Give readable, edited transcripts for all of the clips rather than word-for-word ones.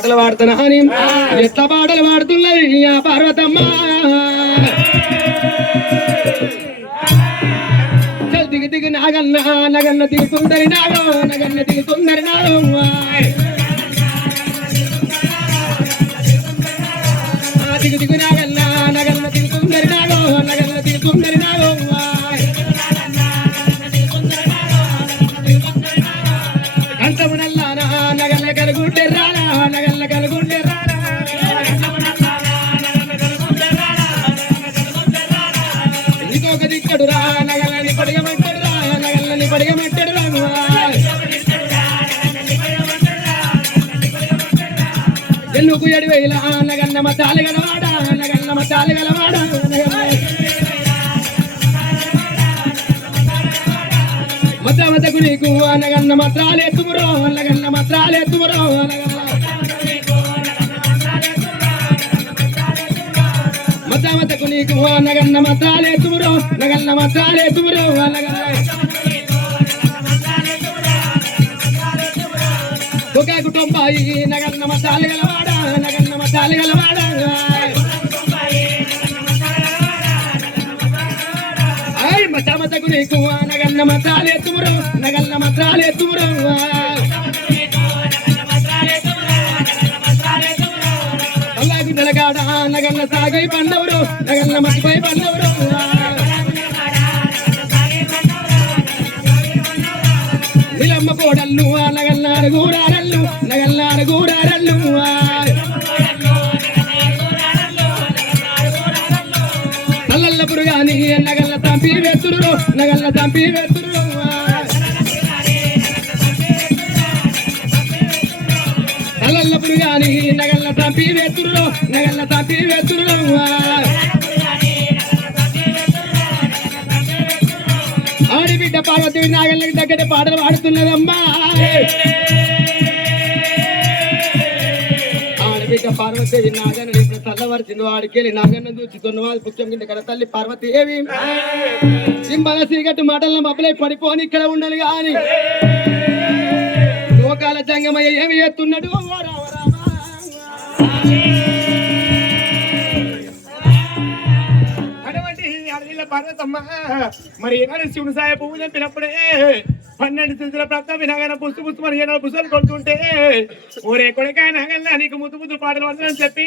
పాటలు పాడుతున్నా అని ఎట్లా పాటలు పాడుతున్నది ఆ పార్వతమ్మ దిగి దిగి నాగన్న నగన్న దిగుతుందరి నాగో నగన్న దిగుతుందరి నాగో దిగు దిగు నాగన్న నగన్న దిగుతుందరి నాగో నగన్న దిగుతుందరి నాగో కంచమునల్లానా నగల్ల కలుగుంటే రానా నగల్ల కలుగుంటే రానా ఇంకొక దిక్కడు రా నగల్లని పడిగమంటాడు రా నగల్లని పడిగమంటాడు రా ఎన్నుకు 7,000 నగన్నమ్మ తాలి గలవాడ నగన్నమ్మ తాలి గలవాడ మత మతకు నీకు నగన్న మత్రాలే తుమురో నగన్న మత్రాలే తుమురో మత మతకు నీకు నగన్న మత్రాలే తుమురో నగన్న మత్రాలే తుమురో ఒక కుటుంబాయి నగన్న మతాలి గలవాడ నగన్న మతాలి గలవాడ మత మతకు నీకు నగన్న మతాలే తుమురో నగన్న మతాలే తుమురో అల్లాగు నిలగాడ నగన్న సాగై పండవరు నగన్న మతిపై పండవరు నిలమ్మ కోడళ్ళు నగల్లారు గూడారళ్ళు నగల్లారు గూడారళ్ళు నల్లల్ల పురుగాని నగల్ల తంపి వెతురు నగల్ల తంపి వెతురు నల్లల్ల పురుగాని నగల్ల తంపి వెతురు నగల్ల తంపి వెతురు ఆడిబిడ్డ పార్వతి నాగల్లకి దగ్గర పాటలు పాడుతున్నదమ్మా ఆడబిడ్డ పార్వతి నాగన్న ఇప్పుడు తల్లవరిచింది వాడికెళ్ళి నాగన్న చూచుతున్న వాళ్ళు పుచ్చం కింద కదా తల్లి పార్వతి ఏవి సింబల సీగట్టు మాటలను మబ్బలై పడిపోని ఇక్కడ ఉండాలి కానీ లోకాల జంగమయ్య ఏమి ఎత్తున్నాడు పార్వతమ్మ మరి ఏనాడు శివుని సాయ పువ్వు చెప్పినప్పుడే 12 తిథుల ప్రతాపి నాగన్న పుస్తు పుస్తు మరి ఏనాడు పుస్తలు కొడుతుంటే ఊరే కొడుకాయ నాగన్న నీకు ముద్దు ముద్దు పాటలు పడుతుందని చెప్పి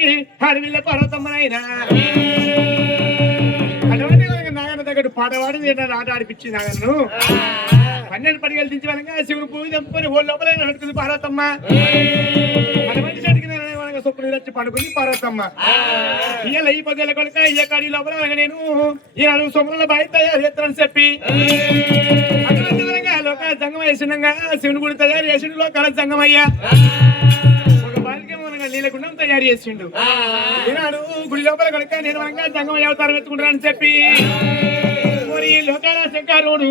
అడవిల్ల పార్వతమ్మనైనా అటువంటి నాగన్న దగ్గర పాట పాడింది ఏనాడు ఆట ఆడిపించింది నాగన్ను 12 పడిగలు దించి వనగా శివుని పువ్వు చంపుకొని ఓ లోపల నడుకుంది పార్వతమ్మ అటువంటి చెట్టుకి సొప్పుని వచ్చి పడుకుంది పార్వతమ్మ ఇయ్యాల ఈ 10 కొడుక ఇయ్య కాడి లోపల నేను ఈనాడు సొమ్ముల బయట తయారు చేస్తానని చెప్పి అటువంటి విధంగా లోకాల సంగమయ్య వేసినాగా శివుని గుడి తయారు చేసిండు లోకాల సంగమయ్య ఒక బాలిక నీలగుండం తయారు చేసిండు ఈనాడు గుడి లోపల కొడుక నేను వనంగా సంగమయ్య అవతారం ఎత్తుకుంటానని చెప్పి మరి లోకాల శంకరుడు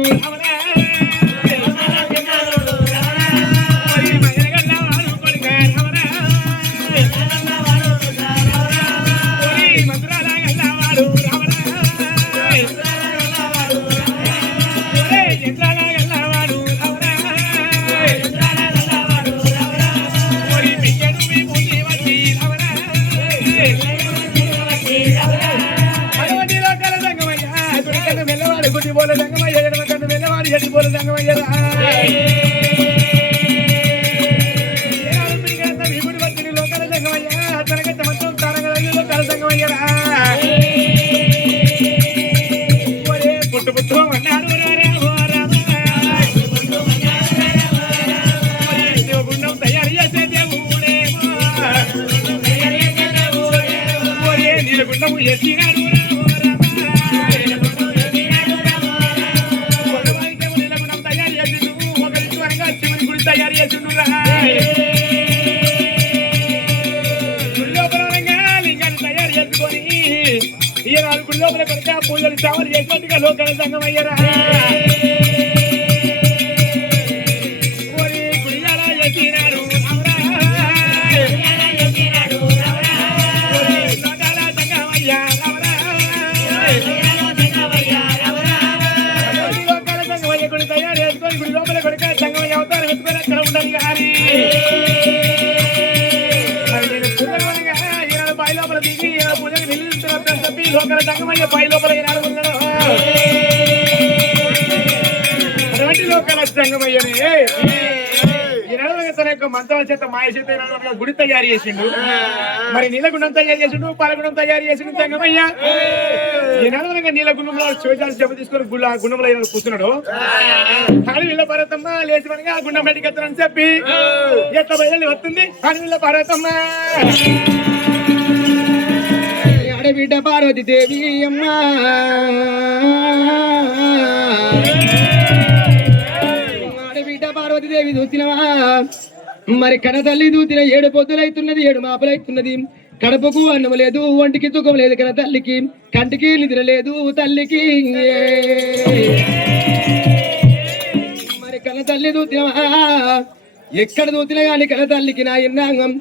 పూజలు సేవలు చేసినట్టుగా లోకాల సంగమయ్యారా గుడియాలా చేసినారు బాయి లోపల దిగి పూజకి నిలుస్తున్నారని చెప్పి లోపల జంగమయ్య బాయి లోపల ఈనాడు ఉన్నాడు. అటువంటి లోకల జంగమయ్యని ఈనాడు తన యొక్క మంత్రాల చేత మాయ చేత గుడి తయారు చేసిండు. మరి నీలగుండం తయారు చేసిండు, పాలగుండం తయారు చేసిండు జంగమయ్య. ఈనాడు నీలగుండంలో శివజాతి జప తీసుకొని గుండంలో కూర్చున్నాడు. కానీ వీళ్ళ పార్వతమ్మ లేచి మనగా ఆ గుండం బయటికి ఎత్తానని చెప్పి ఎట్లా బయలు వస్తుంది. కానీ వీళ్ళ పార్వతమ్మ ఆడబిడ్డ పార్వతి దేవి అమ్మ ఆడబిడ్డ పార్వతి దేవి చూసినవా మరి కన తల్లి దూతిన 7 పొద్దులైతున్నది 7 మాపలైతున్నది. కడపకు అన్నం లేదు, ఒంటికి తుకం లేదు కన తల్లికి, కంటికి నిద్ర లేదు తల్లికి. మరి కన తల్లి దూతినవా ఎక్కడ దూతిన గాని కన తల్లికి నా ఎన్నాంగం.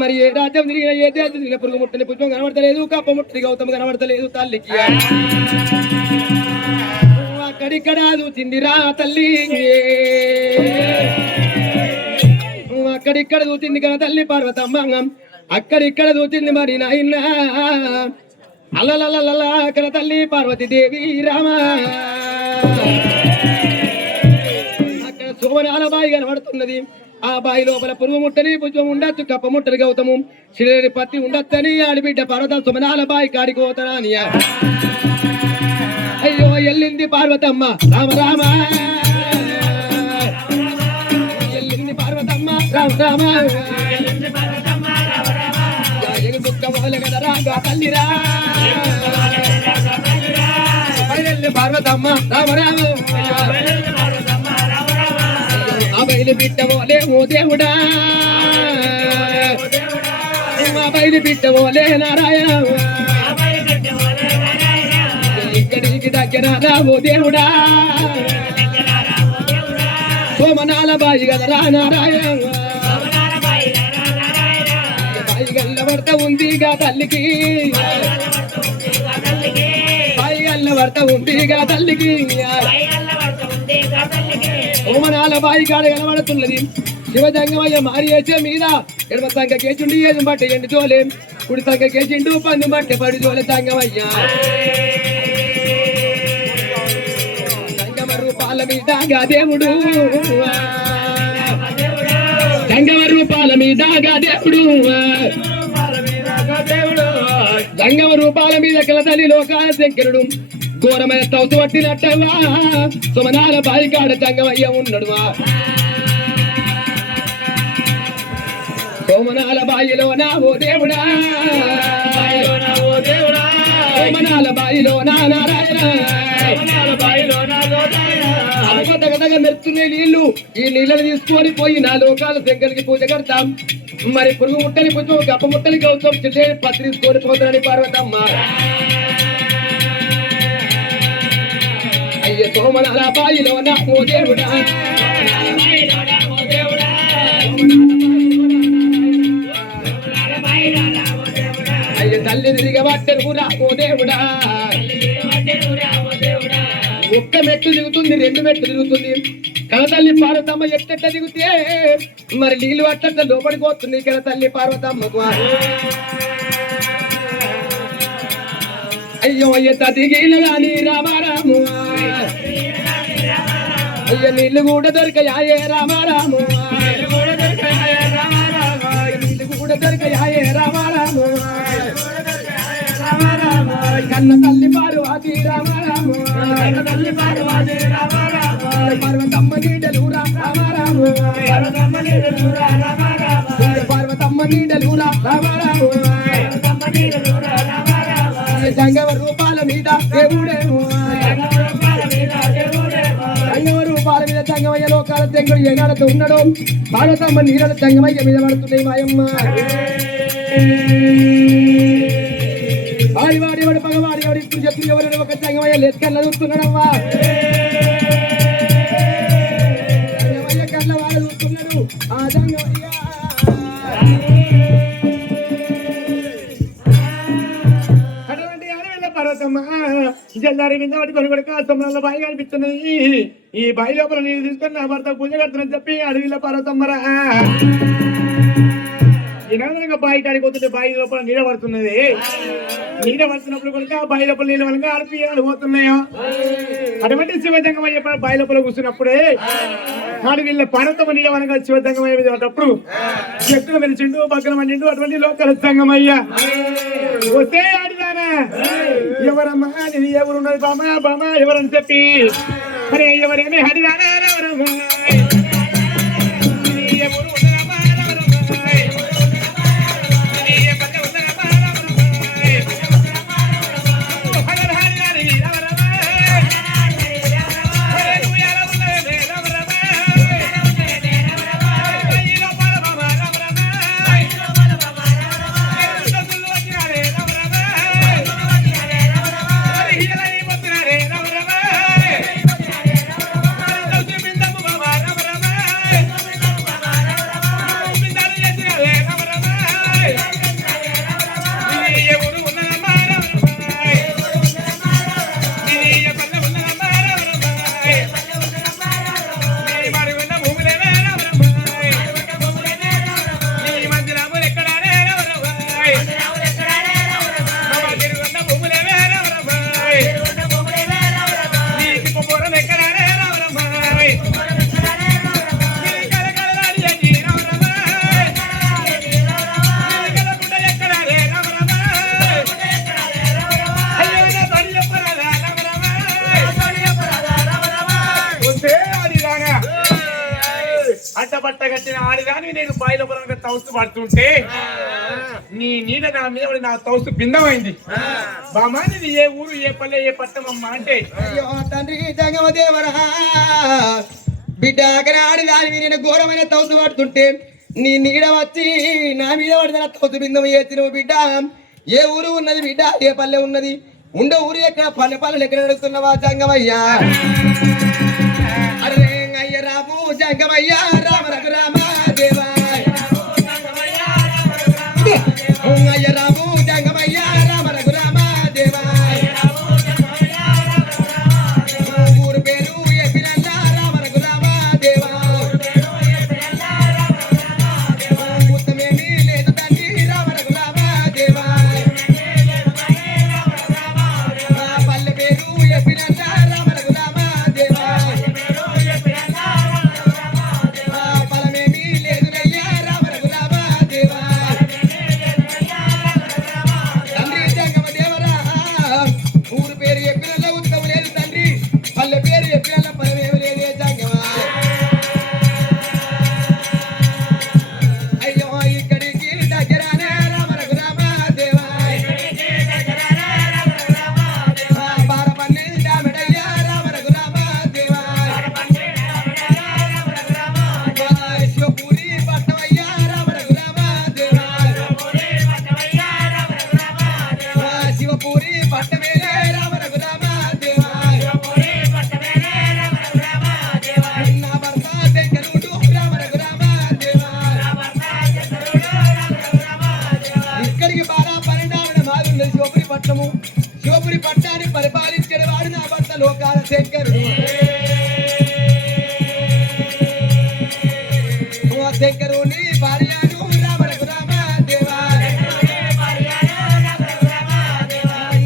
మరి ఏ రాజ్యం తిరిగిన ఏ దేశం తిరిగిన పురుగు ముట్టని పుష్పం కనబడతలేదు, కప్ప ముట్టని గౌతమ కనబడతలేదు తల్లికి. అక్కడిక్కడ చూసిందిరా తల్లి, అక్కడిక్కడ చూసింది కన తల్లి పార్వతమ్మ, అక్కడిక్కడ చూసింది మరి నాయన అల్లలల్ల కన తల్లి పార్వతి దేవి రామ. అక్కడ శోభనాల బాయి కనబడుతున్నది. ఆ బాయి లోపల పురుగు ముట్టని పుష్పం ఉండొచ్చు, కప్ప ముట్టని గౌతము శిలేని పత్తి ఉండొచ్చని ఆడిబిడ్డ పార్వత శోభనాల బాయి కాడికి పోతానా అని. అయ్యో ఎల్లింది పార్వతమ్మ రామ రామ, ఎల్లింది పార్వతమ్మ రామ రామ. తల్లిరా పార్వతమ్మ రామ రామ, ఆ బయలు బిడ్డవోలేమో దేవుడా, మా బయలు బిడ్డవోలే నారాయణ, ఇక్కడికి దగ్గర రావో దేవుడా, సోమనాల బాయి కదరా నారాయణ. బాయి గల్ల భర్త ఉందిగా తల్లికి, బాయి గల్ల భర్త ఉందిగా తల్లికి. సోమనాల బాయి కాడ కనబడుతున్నది. శివజంగమయ్య మారి వేసే మీద ఎడమ సంఖ కేచుండి ఏది బట్ట ఎండు జోలే, కుడి సంఖ కేచిండు పన్ను బట్ట పడి జోలే జంగమయ్య. జంగమ రూపాల మీద దేవుడు, జంగమ రూపాల మీద దేవుడు, జంగమ రూపాల మీద కల తల్లి లోకాల శంకరుడు ఘోరమైన తౌసు పట్టినట్టవా సుమనాల బాయి కాడ జంగమయ్య ఉన్నాడు. సోమనాల బాయిలో నా ఓ దేవుడా, సోమనాల బాయిలో నా నారాయణ, మెరుతున్నాయి నీళ్లు. ఈ నీళ్ళని తీసుకొని పోయి నా లోకాల శంకరికి పూజ కడతాం. మరి పురుగు ముట్టని పుష్పం కప్ప ముట్టని గౌతం పత్రి తీసుకొని పోతానని పార్వతమ్మ. అయ్య సోమనాల బాయిలో నా ఓ దేవుడా, అయ్య తల్లి తిరిగి పట్టెరురా ఓ దేవుడా. ఒక్క మెట్టు దిగుతుంది, 2 మెట్లు తిరుగుతుంది. కనతల్లి పార్వతమ్మ ఎట్టెట్ట దిగుతే మరి నీళ్లు అట్టట్ట లోపలికి పోతుంది కనతల్లి పార్వతమ్మకు. అయ్యో ఎంత దిగిన గాని రామారాము, అయ్య నీళ్లు కూడా దొరికాయే రామారాము, నీళ్లు కూడా దొరికాయే రామారాము. కన్న తల్లి పార్వతి రామారాము, పార్వతమ్మ నీడలు రామారాము, పార్వతమ్మ నీడలు రామారాము. జంగమ రూపాల మీద దేవుడేమో, జంగమ రూపాల మీద జంగమయ్య లోకాల జంగుడు ఏనాడుతూ ఉన్నాడు. పార్వతమ్మ నీడల జంగమయ్య మీద పడుతున్నాయి మాయమ్మ. వాడి వాడి పగవాడి వాడి ఇప్పుడు చెప్తుంది ఎవరైనా ఒక జంగమయ్య లెక్కన్న చూస్తున్నాడమ్మా. జంగమయ్య కళ్ళ వాడు చూస్తున్నాడు. ఆ జంగమయ్య పార్వతమ్మ జల్లారి మీద వాటి కొనుగోడుక సొమ్మల బాయి కనిపిస్తున్నది. ఈ బాయి లోపల నీళ్ళు తీసుకొని నా భర్త పూజ కడుతున్నని చెప్పి అడవిలో పార్వతమ్మరా ఈనాడు బావి కాడికి పోతుంటే బావి లోపల నీడ పడుతున్నది. నీడ పడుతున్నప్పుడు కనుక బావి లోపల నీళ్ళు కనుక అడిపియాలు పోతున్నాయో అటువంటి శివజంగమయ్య బావి లోపల కూర్చున్నప్పుడే నాడు వీళ్ళ పార్వతమ్మ నీడ వనగా శివజంగమయ్య మీద పడ్డప్పుడు చెట్టును వెలిచిండు బగ్గన మండిండు అటువంటి లోకల సంగమయ్య వస్తే ఆడిదానా ఎవరమ్మా ఇది ఎవరున్నది బామా బామా ఎవరని చెప్పి అరే ఎవరేమి హరిదానా ఎవరమ్మా అడ్డబట్ట కట్టిన ఆడిదాన్ని నేను బాయిలో పొలంగా తౌసు పడుతుంటే నీ నీడ నా మీద పడి నా తౌసు భిన్నమైంది. బామా నీది ఏ ఊరు ఏ పల్లె ఏ పట్టణమమ్మా అంటే అయ్యో తండ్రి జంగమదేవరా బిడ్డ అక్కడ ఆడిదాని నేను ఘోరమైన తౌసు పడుతుంటే నీ నీడ వచ్చి నా మీద పడిన తౌసు బిందం చేసినవు బిడ్డ. ఏ ఊరు ఉన్నది బిడ్డ ఏ పల్లె ఉన్నది ఉండే ఊరు ఎక్కడ పల్లె పల్లెలు ఎక్కడ అడుగుతున్నావా జంగమయ్యా? అరే అయ్య రాము జంగమయ్యా రామ రఘురామ దేవా అయ్య రాము జంగమయ్యా రామ రఘురామ దేవా ఊరు పేరు ఎపినల్లా రామ రఘురామ దేవా ఉత్తమేమీ లేదు తండ్రి రామ రఘురామ దేవా పల్లె పేరు ఎపినల్లా రామ రఘురామ దేవా శివపురి పట్టాన్ని పరిపాలించిన వాడు నా భర్త లోకాల శంకరుడు. శంకరుని భార్యను రామ రఘురామ దేవా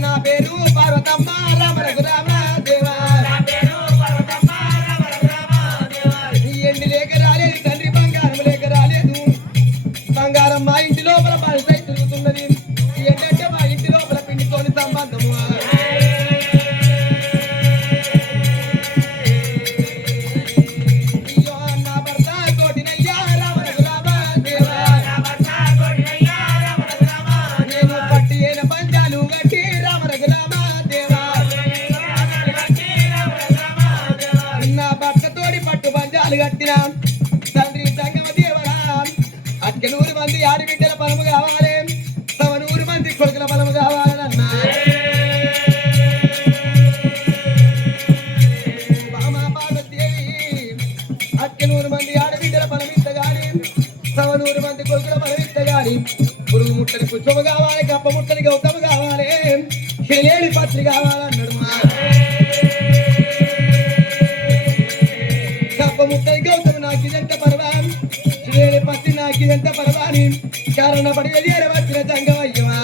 నా పేరు పార్వతమ్మ రామ రఘురామ దేవా ఎండి లేక రాలేదు తండ్రి బంగారం లేక రాలేదు. బంగారం మా ఇంటి లోపల బాలిసై తిరుగుతున్నది. ఏంటంటే మా ఇంటి లోపల పిండితోని సంబంధము. నా భర్త తోటినయ్యా రామ రఘురామ దేవా నేను పట్టి అయిన పంచాలు గట్టి రామ రఘురామ దేవా నా భర్త తోడి పట్టు పంచాలు కట్టిన తండ్రి సంగమ దేవరా అక్కనూరు మంది ఆడబిడ్డల పరము కావాలి, 100 మంది కొడుకుల బలము కావాలన్నా. పార్వతీదేవి 100 మంది ఆడబిడ్డల బలమిత్తగాని 100 మంది కొడుకుల బలమిత్తగాని పురుగు ముట్టని పుష్పము కావాలి, కప్ప ముట్టని గౌతము కావాలి, ఏడి పత్రి కావాలన్నాడు. కప్ప ముట్టని గౌతము నాకు ఇదంత పర్వం, ఏడి పత్రి నాకు దానికి ఎంత పరవాని కారణ పడేది వచ్చిన జంగమయ్యమా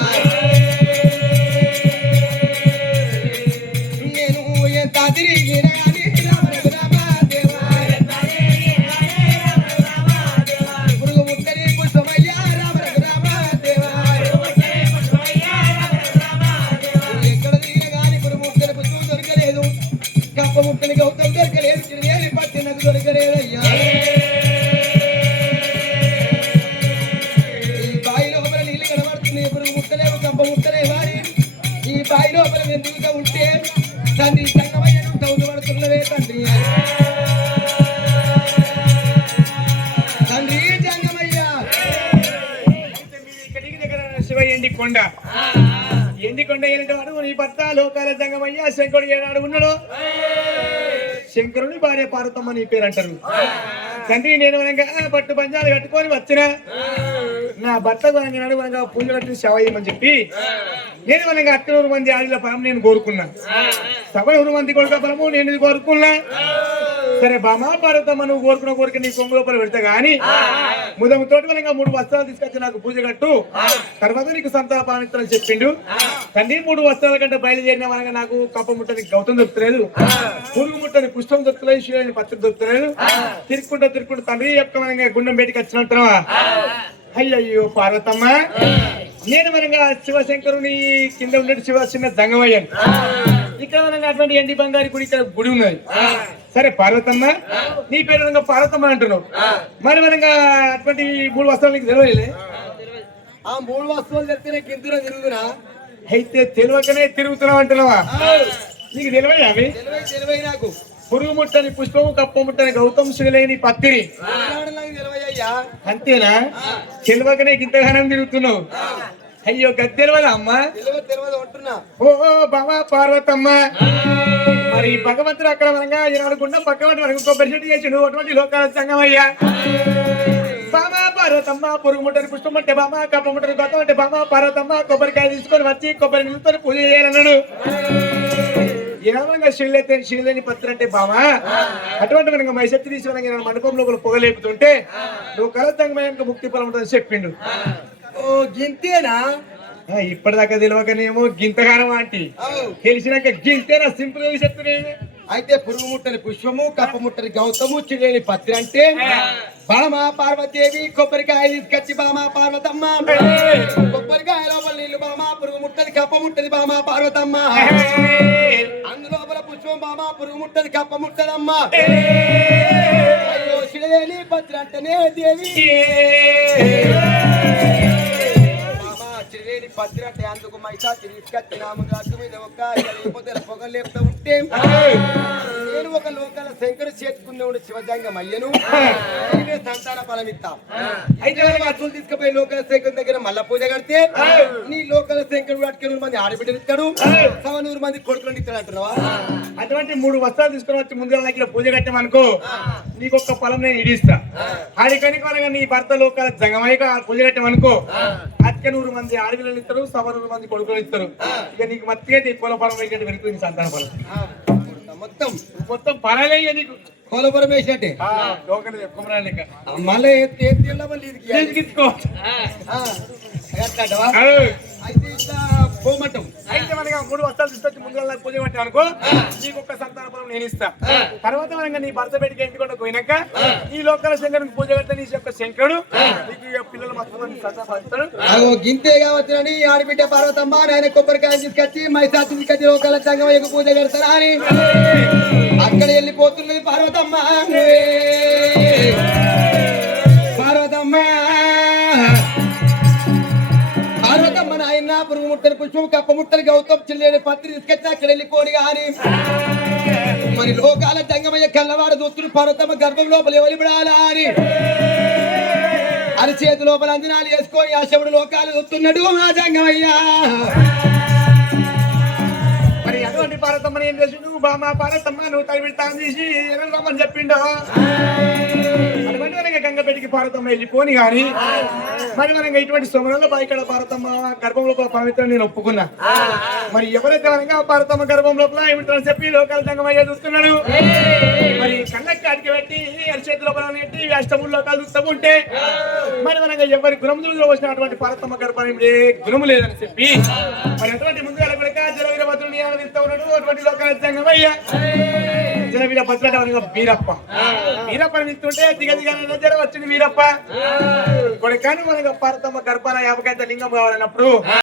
నేను ఎంత తిరిగిన గాని రామరకు రామదేవా పురుగు ముట్టని పుష్పమయ్య రామరకు రామదేవా ఎక్కడ దిగిన గాని పురుగు ముట్టని పుష్పం దొరకలేదు కప్ప ముట్టని గౌతం దొరకలేదు చిరువేలి పట్టినకు దొరకలేదయ్యా ఈ బాయి లోపల ఎందుకుగా ఉంటే తండ్రి సంగమయ్యను తౌలు పడుతున్నదే తండ్రి తండ్రి సంగమయ్య శివ ఎండికొండ ఎండికొండ ఏనాడు నీ భర్త లోకాల సంగమయ్య శంకరుడు ఏనాడు ఉన్నాడు శంకరుని భార్య పార్వతమ్మ నీ పేరు అంటారు తండ్రి నేను పట్టు పంచాలు కట్టుకొని వచ్చిన నా భర్తకు అనగా పూజ కట్టిన శవయ్యమని చెప్పి నేను మనకి 800 మంది ఆడిల ఫలం నేను కోరుకున్నా 700 మంది కొడుక ఫలము నేను ఇది కోరుకున్నా సరే బామా పార్వతమ్మ నువ్వు కోరుకున్న కోరిక నీ కొంగు లోపల పెడతా గాని ముదముతోటి మనగా 3 వస్త్రాలు తీసుకొచ్చి నాకు పూజ కట్టు తర్వాత నీకు సంతాపాన్ని చెప్పిండు తండ్రి 3 వస్త్రాల కంటే బయలుదేరిన మనగా నాకు కప్ప ముట్టని గౌతం దొరుకుతలేదు పురుగు ముట్టని పుష్పం దొరుకుతలేదు శివుని పత్రి దొరుకుతలేదు తిరుక్కుంటూ తండ్రి యొక్క మనగా గుండం బయటికి వచ్చినట్టువా అయ్యయ్యో పార్వతమ్మ నేను మనగా శివశంకరుని కింద ఉన్నట్టు శివ చిన్న దంగమయ్యాను ఇక్కడ మనగా అటువంటి ఎండి బంగారి గుడి ఇక్కడ గుడి ఉన్నది సరే పార్వతమ్మ నీ పేరు మనగా పార్వతమ్మ అంటున్నావు మరి మనగా అటువంటి 3 వస్త్రాలు నీకు తెలియలే ఆ 3 వస్తువులు తెస్తేనే కిందులో తిరుగుతున్నా అయితే తెలియకనే తిరుగుతున్నావు అంటున్నావా నీకు తెలియదు అవి తెలివై నాకు పురుగు ముట్టని పుష్పము కప్ప ముట్టని గౌతం శివులేని పత్తిని తెలివయ్యా అంతేనా తెలియకనే ఇంతగానం తిరుగుతున్నావు అయ్యో గది తెలియదా అమ్మా తెలియదు అంటున్నా ఓ బాబా పార్వతమ్మ మరి భగవంతుడు అక్కడ మనగా ఈనాడుకుండా పక్కన మనకు కొబ్బరి చెట్టు చేసిండు అటువంటి లోకాల సంగమయ్యా బామా పార్వతమ్మ పురుగు ముట్టని పుష్పం అంటే బామా కప్ప ముట్టని గౌతం అంటే బామా పార్వతమ్మ కొబ్బరికాయ తీసుకొని వచ్చి కొబ్బరి నీళ్ళతో పూజ చేయాలన్నాడు ఏమంగా శివులేని పత్రి అంటే బామా అటువంటి మనకి మైసెత్తి తీసి మనకి మండపం లోపల పొగలేపుతుంటే నువ్వు కలతంగమయ్యానికి ముక్తి ఫలం ఉంటుందని చెప్పిండు ఓ గింతేనా ఇప్పటిదాకా తెలియకనేమో గింతగానం ఆంటీ తెలిసినాక గింతేనా సింపుల్ గా చెప్తున్నాయి అయితే పురుగు ముట్టని పుష్పము కప్ప ముట్టని గౌతము చిలేని పత్రి అంటే బామా పార్వతీదేవి కొబ్బరికాయ తీసుకొచ్చి బామా పార్వతమ్మ కొబ్బరికాయ లోపల నీళ్లు బామా పురుగు ముట్టని కప్ప ముట్టది బామా పార్వతమ్మ అందులోపల పుష్పం బామా పురుగు ముట్టది కప్ప ముట్టదమ్మ అయ్యో చిలేని పత్రి అంటేనే దేవి చిలేని పత్రి అంటే అందుకు మైసా తీసుకొచ్చినాము అడ్డు మీద ఒక పొగలు లేపుతూ ఉంటే నేను ఒక లోకాల శంకరు చేతుకునేవాడు శివజంగమయ్యను సంతాన ఫలం ఇస్తాం అయితే అసలు తీసుకుపోయి లోకాల శంకరు దగ్గర మల్ల పూజ కడితే నీ లోకాల శంకరుడు అటుకెళ్ళి మంది ఆడబిడ్డలు ఇస్తాడు 100 మంది కొడుకులు ఇస్తాడు అంటున్నావా అటువంటి 3 వస్త్రాలు తీసుకుని వచ్చి ముందు ఇక్కడ పూజ కట్టామనుకో నీకు ఒక్క ఫలం నేను ఇడిస్తా అది కనుక నీ భర్త లోకాల జంగమయ్య పూజ కట్టామనుకో అతిక 100 మంది ఆడపిల్లలు ఇస్తారు 100 మంది కొడుకులు ఇస్తారు ఇక నీకు మత్తిగా కుల ఫలం పెరుగుతుంది సంతాన ఫలం మొత్తం పరాలే నీకు కోలపురం వేసినట్టే మళ్ళీ అయితే ఇట్లా పోమటం అయితే మనకి 3 వస్త్రాలు తీసుకొచ్చి ముందు పూజ పట్టాం అనుకో నీకు ఒక్క సంతాన ఫలం నేను ఇస్తా తర్వాత మనగా నీ భర్త బయటికి ఎంచుకుంటూ పోయినాక ఈ లోకాల శంకరునికి పూజ కడితే నీ యొక్క శంకరుడు నీకు పిల్లలు మొత్తం గింతే కావచ్చునని ఆడబిడ్డ పార్వతమ్మ నాయన కొబ్బరికాయ తీసుకొచ్చి మైసాచి తీసుకొచ్చి లోకాల సంగమయ్యకు పూజ కడతారా అని అక్కడ వెళ్ళిపోతున్నది పార్వతమ్మ పార్వతమ్మ పార్వతమ్మ నాయన పురుగు ముట్టని పుష్పం కప్ప ముట్టని గౌతం చిల్లేని పత్రి తీసుకొచ్చి అక్కడ వెళ్ళిపోని కానీ మరి లోకాల జంగమయ్య కళ్ళవాడు దూస్తుడు పార్వతమ్మ గర్భం లోపల ఎవరి బిడాలా అని అరిచేతి లోపల అంజనాలు వేసుకొని ఆ శివుడు లోకాలు దూస్తున్నాడు ఆ జంగమయ్య మరి అటువంటి పార్వతమ్మని ఏం చేసి నువ్వు బామా పార్వతమ్మ నువ్వు తల్లి తాను తీసి రమ్మని చెప్పిండో అటువంటి మనకి గంగపేటికి పార్వతమ్మ వెళ్ళిపోని గాని మరి మనకి ఇటువంటి సోమరంలో ఇక్కడ పార్వతమ్మ గర్భం లోపల పవిత్రం నేను ఒప్పుకున్నా మరి ఎవరైతే మనగా పార్వతమ్మ గర్భం లోపల ఏమిటని చెప్పి లోకాల సంగమయ్య చూస్తున్నాడు మరి కళ్ళకి అడిగి పెట్టి చేతిలో ఎట్టి అష్టముల్లో కలుస్తూ ఉంటే మరి మనకి ఎవరి గుణములో వచ్చినటువంటి పార్వతమ్మ గర్భాన్ని గుణము లేదని చెప్పి మరి అటువంటి ముందుగా కూడా జలవీర భద్రుని ఆనందిస్తూ ఉన్నాడు అటువంటి లోకాల సంగమయ్య జలవీర భద్రుడు వీరప్ప వీరప్పని ఇస్తుంటే దిగ జర వచ్చింది వీరప్ప కొడుకాను మనకు పార్వతమ్మ గర్భాన యాభకైతే లింగం కావాలన్నప్పుడు